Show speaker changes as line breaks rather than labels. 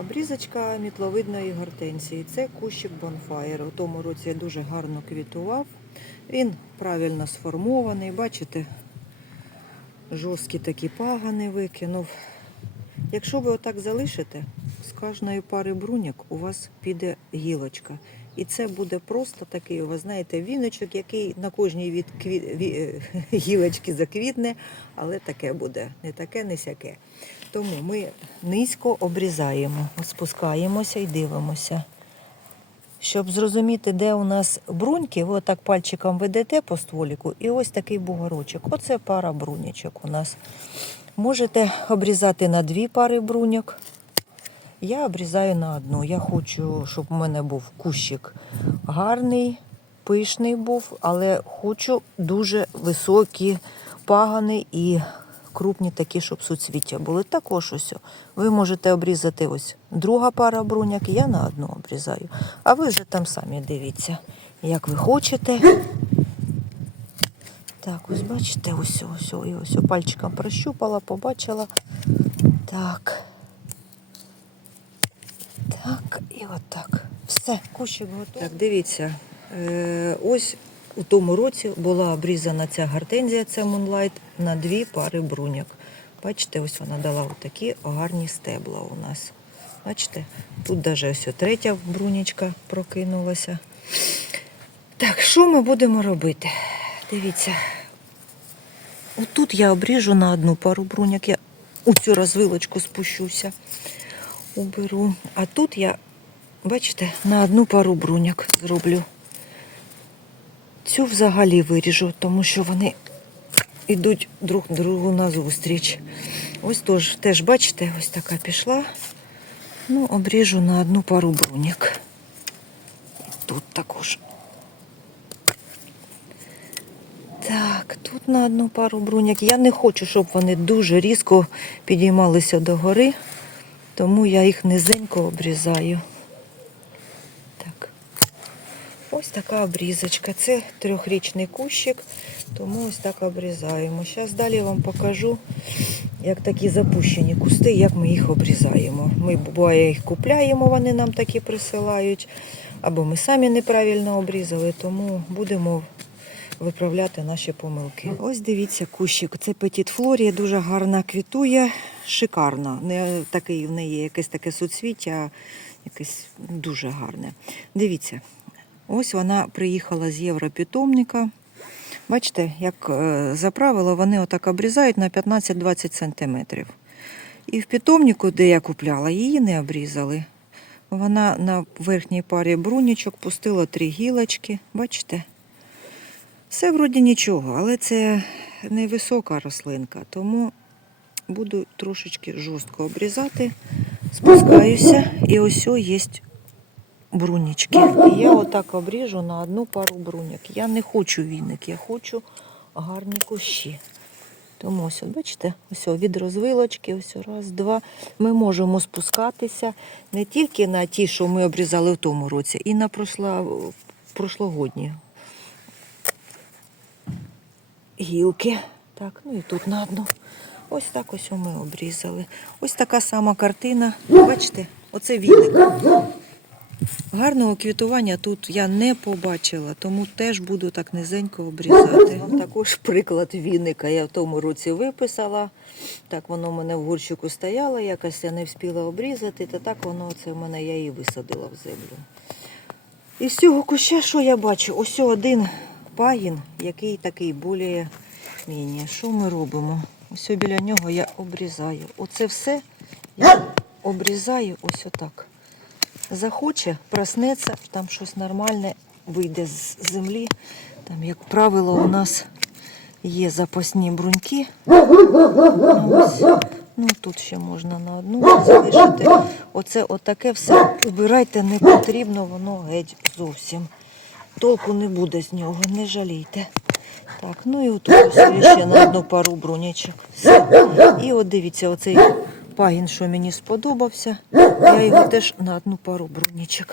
Обрізочка мітловидної гортензії. Це кущик бонфаєр. У тому році дуже гарно квітував. Він правильно сформований. Бачите, жорсткі такі пагани викинув. Якщо ви отак залишите, з кожної пари бруняк у вас піде гілочка. І це буде просто такий, вас знаєте, віночок, який на кожній від кві... ві- е, гілочки заквітне, але таке буде, не таке, не сяке. Тому ми низько обрізаємо, спускаємося і дивимося. Щоб зрозуміти, де у нас бруньки, ви отак пальчиком ведете по стволіку, і ось такий бугорочок. Оце пара брунячок у нас. Можете обрізати на дві пари бруньок. Я обрізаю на одну. Я хочу, щоб у мене був кущик гарний, пишний був, але хочу дуже високі пагани і крупні такі, щоб суцвіття були. Також ось. Ви можете обрізати ось друга пара бруняк, я на одну обрізаю. А ви вже там самі дивіться, як ви хочете. Так, ось бачите, ось, ось, ось, ось пальчиком прощупала, побачила. Так. Так, і отак. Все, кущик готовий. Так, дивіться. Е, ось у тому році була обрізана ця гортензія, це Moonlight, на дві пари бруняк. Бачите, ось вона дала такі гарні стебла у нас. Бачите? Тут навіть ось третя брунячка прокинулася. Так, що ми будемо робити? Дивіться. Отут я обріжу на одну пару бруняк. Я у цю розвилочку спущуся уберу. А тут я, бачите, на одну пару бруняк зроблю. Цю взагалі виріжу, тому що вони йдуть друг другу назустріч. Ось теж, теж, бачите, ось така пішла. Ну, обріжу на одну пару бруняк. Тут також. Так, тут на одну пару бруняк. Я не хочу, щоб вони дуже різко підіймалися догори. Тому я їх низенько обрізаю. Так. Ось така обрізочка. Це трьохрічний кущик, тому ось так обрізаємо. Зараз далі вам покажу, як такі запущені кусти, як ми їх обрізаємо. Ми буває їх купляємо, вони нам такі присилають, або ми самі неправильно обрізали, тому будемо виправляти наші помилки. Ось дивіться, кущик. Це Петіт Флорія, дуже гарна квітує, шикарна. Не такий в неї якесь таке суцвіття, якесь дуже гарне. Дивіться, ось вона приїхала з європітомника. Бачите, як е, за правило, вони отак обрізають на 15-20 сантиметрів. І в питомнику, де я купляла, її не обрізали. Вона на верхній парі брунічок пустила три гілочки. Бачите? Все вроді нічого, але це невисока рослинка, тому буду трошечки жорстко обрізати. Спускаюся, і ось є брунічки. І я отак обріжу на одну пару бруняк. Я не хочу віник, я хочу гарні кущі. Тому ось, бачите, ось від розвилочки, ось раз, два. Ми можемо спускатися не тільки на ті, що ми обрізали в тому році, і на прошлогодні гілки. Так, ну і тут на одну. Ось так ось ми обрізали. Ось така сама картина. Бачите, оце віник. Гарного квітування тут я не побачила, тому теж буду так низенько обрізати. Також приклад віника я в тому році виписала. Так воно в мене в горщику стояло, якось я не встигла обрізати, та так воно це в мене я її висадила в землю. Із цього куща, що я бачу? Ось один пагін, який такий більш міні. Що ми робимо? Ось біля нього я обрізаю. Оце все я обрізаю ось отак. Захоче, проснеться, там щось нормальне вийде з землі. Там, як правило, у нас є запасні бруньки. Ось. Ну, тут ще можна на одну залишити. Оце отаке все убирайте, не потрібно, воно геть зовсім. Толку не буде з нього, не жалійте. Так, ну і отут ще на одну пару брунячок. Все. І от дивіться, оцей пагін, що мені сподобався, я його теж на одну пару брунячок.